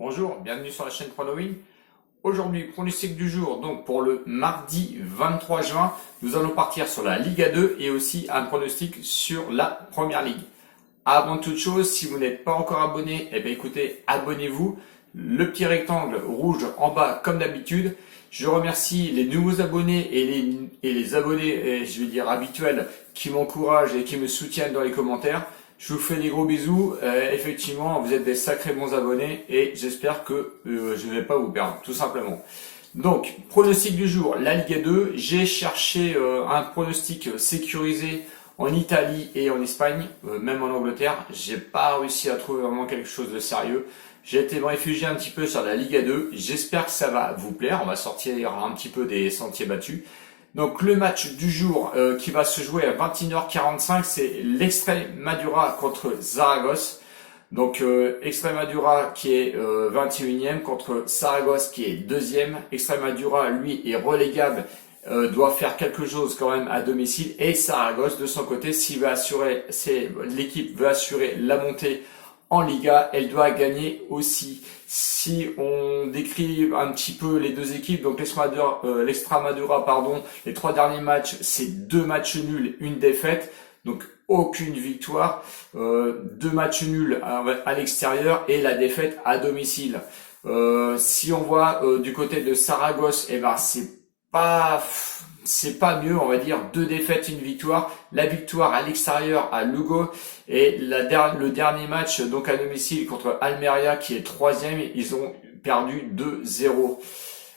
Bonjour, bienvenue sur la chaîne Pronowin. Aujourd'hui, pronostic du jour, donc pour le mardi 23 juin, nous allons partir sur la Liga 2 et aussi un pronostic sur la Première Ligue. Avant toute chose, si vous n'êtes pas encore abonné, eh bien écoutez, abonnez-vous. Le petit rectangle rouge en bas comme d'habitude. Je remercie les nouveaux abonnés et les abonnés, je vais dire habituels, qui m'encouragent et qui me soutiennent dans les commentaires. Je vous fais des gros bisous. Effectivement, vous êtes des sacrés bons abonnés et j'espère que je ne vais pas vous perdre, tout simplement. Donc, pronostic du jour, la Ligue 2. J'ai cherché un pronostic sécurisé en Italie et en Espagne, même en Angleterre. J'ai pas réussi à trouver vraiment quelque chose de sérieux. J'ai été me réfugier un petit peu sur la Ligue 2. J'espère que ça va vous plaire. On va sortir un petit peu des sentiers battus. Donc le match du jour qui va se jouer à 21h45, c'est l'Extremadura contre Zaragoza. Donc Extremadura qui est 21e contre Saragosse qui est 2e. Extremadura lui est relégable, doit faire quelque chose quand même à domicile. Et Saragosse de son côté, s'il veut assurer, l'équipe veut assurer la montée en Liga, elle doit gagner aussi. Si on décrit un petit peu les deux équipes, donc l'Extremadura, les 3 derniers matchs, c'est 2 matchs nuls, une défaite, donc aucune victoire, 2 matchs nuls à l'extérieur et la défaite à domicile. Si on voit du côté de Saragosse, eh ben c'est pas mieux, on va dire 2 défaites, une victoire. La victoire à l'extérieur à Lugo et le dernier match donc à domicile contre Almeria qui est 3e, ils ont perdu 2-0.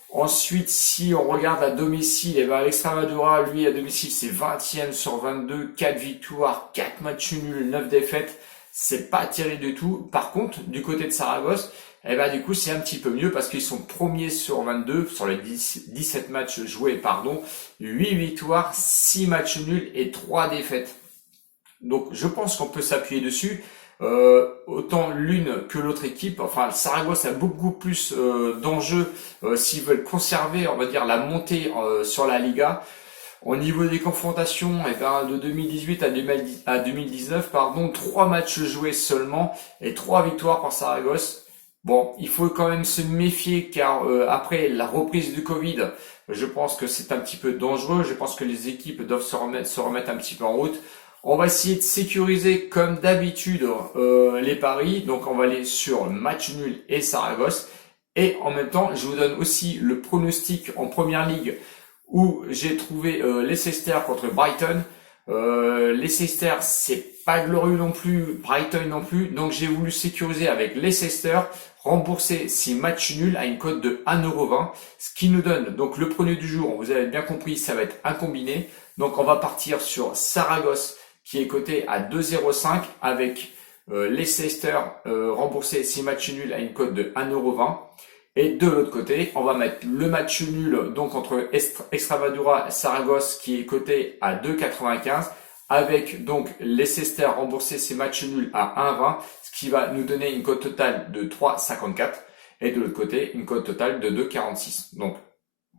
Ensuite, si on regarde à domicile, et ben l'Extremadura, lui à domicile, c'est 20e sur 22, 4 victoires, 4 matchs nuls, 9 défaites. C'est pas terrible du tout. Par contre, du côté de Saragosse, et ben du coup c'est un petit peu mieux parce qu'ils sont premiers sur 22, sur les 17 matchs joués, 8 victoires, 6 matchs nuls et 3 défaites. Donc je pense qu'on peut s'appuyer dessus. Autant l'une que l'autre équipe, enfin Saragosse a beaucoup plus d'enjeux s'ils veulent conserver, on va dire, la montée sur la Liga. Au niveau des confrontations, eh ben, de 2018 à 2019, 3 matchs joués seulement et 3 victoires par Saragosse. Bon, il faut quand même se méfier car après la reprise du Covid, je pense que c'est un petit peu dangereux. Je pense que les équipes doivent se remettre un petit peu en route. On va essayer de sécuriser comme d'habitude les paris. Donc on va aller sur match nul et Saragosse. Et en même temps, je vous donne aussi le pronostic en première ligue où j'ai trouvé Leicester contre Brighton. Leicester, c'est pas glorieux non plus, Brighton non plus. Donc j'ai voulu sécuriser avec Leicester, rembourser 6 matchs nuls à une cote de 1,20€. Ce qui nous donne donc le premier du jour. Vous avez bien compris, ça va être un combiné. Donc on va partir sur Saragosse qui est coté à 2,05 avec Leicester remboursé 6 matchs nuls à une cote de 1,20€. Et de l'autre côté, on va mettre le match nul donc entre Extremadura et Saragosse qui est coté à 2,95 avec donc Leicester remboursé ses matchs nuls à 1,20, ce qui va nous donner une cote totale de 3,54 et de l'autre côté une cote totale de 2,46. Donc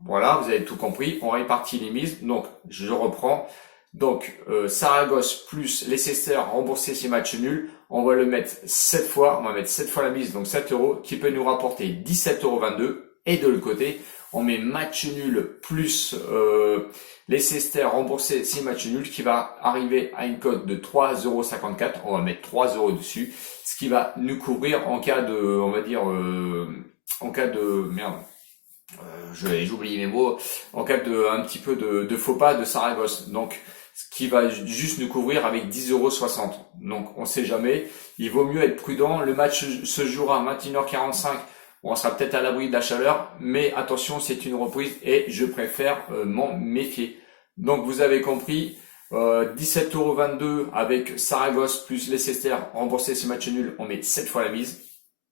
voilà, vous avez tout compris, on répartit les mises. Donc je reprends. Donc Saragosse plus Leicester remboursé ses matchs nuls, on va le mettre 7 fois, on va mettre 7 fois la mise, donc 7€ qui peut nous rapporter 17,22€. Et de l'autre côté, on met match nul plus Leicester remboursé 6 matchs nuls qui va arriver à une cote de 3,54€. On va mettre 3€ dessus, ce qui va nous couvrir en cas de, on va dire, en cas de, merde, j'ai oublié mes mots, en cas de un petit peu de faux pas de Saragosse. Donc ce qui va juste nous couvrir avec 10,60€. Donc on sait jamais, il vaut mieux être prudent. Le match se jouera à 21h45. On sera peut-être à l'abri de la chaleur, mais attention, c'est une reprise et je préfère m'en méfier. Donc vous avez compris, 17,22€ avec Saragosse plus Leicester remboursé ses matchs nuls, on met 7 fois la mise.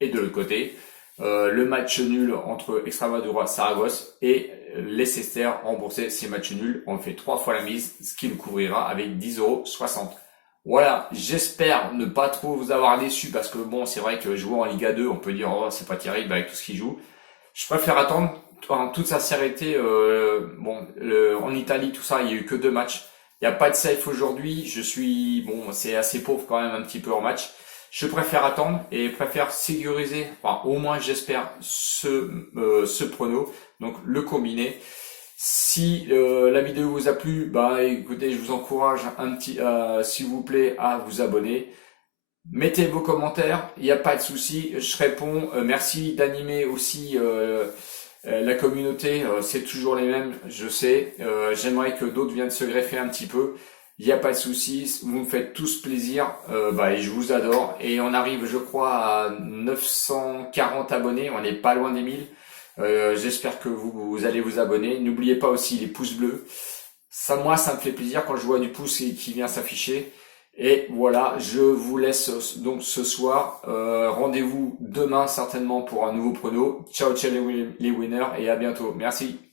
Et de l'autre côté, le match nul entre Extremadura Saragosse et Leicester remboursé 6 matchs nuls. On fait 3 fois la mise, ce qui nous couvrira avec 10,60€. Voilà, j'espère ne pas trop vous avoir déçu parce que bon, c'est vrai que jouer en Liga 2, on peut dire oh c'est pas terrible avec tout ce qu'ils jouent. Je préfère attendre en toute sincérité. En Italie tout ça, il y a eu que 2 matchs. Il n'y a pas de safe aujourd'hui. Bon, c'est assez pauvre quand même un petit peu en match. Je préfère attendre et préfère sécuriser, enfin, au moins j'espère, ce prono, donc le combiné. Si la vidéo vous a plu, bah écoutez, je vous encourage s'il vous plaît, à vous abonner. Mettez vos commentaires, il n'y a pas de souci, je réponds. Merci d'animer aussi la communauté, c'est toujours les mêmes, je sais. J'aimerais que d'autres viennent se greffer un petit peu. Il n'y a pas de souci, vous me faites tous plaisir, et je vous adore. Et on arrive, je crois, à 940 abonnés, on n'est pas loin des 1000. J'espère que vous allez vous abonner. N'oubliez pas aussi les pouces bleus. Ça, moi, ça me fait plaisir quand je vois du pouce qui vient s'afficher. Et voilà, je vous laisse donc ce soir. Rendez-vous demain certainement pour un nouveau prono. Ciao, ciao les winners et à bientôt. Merci.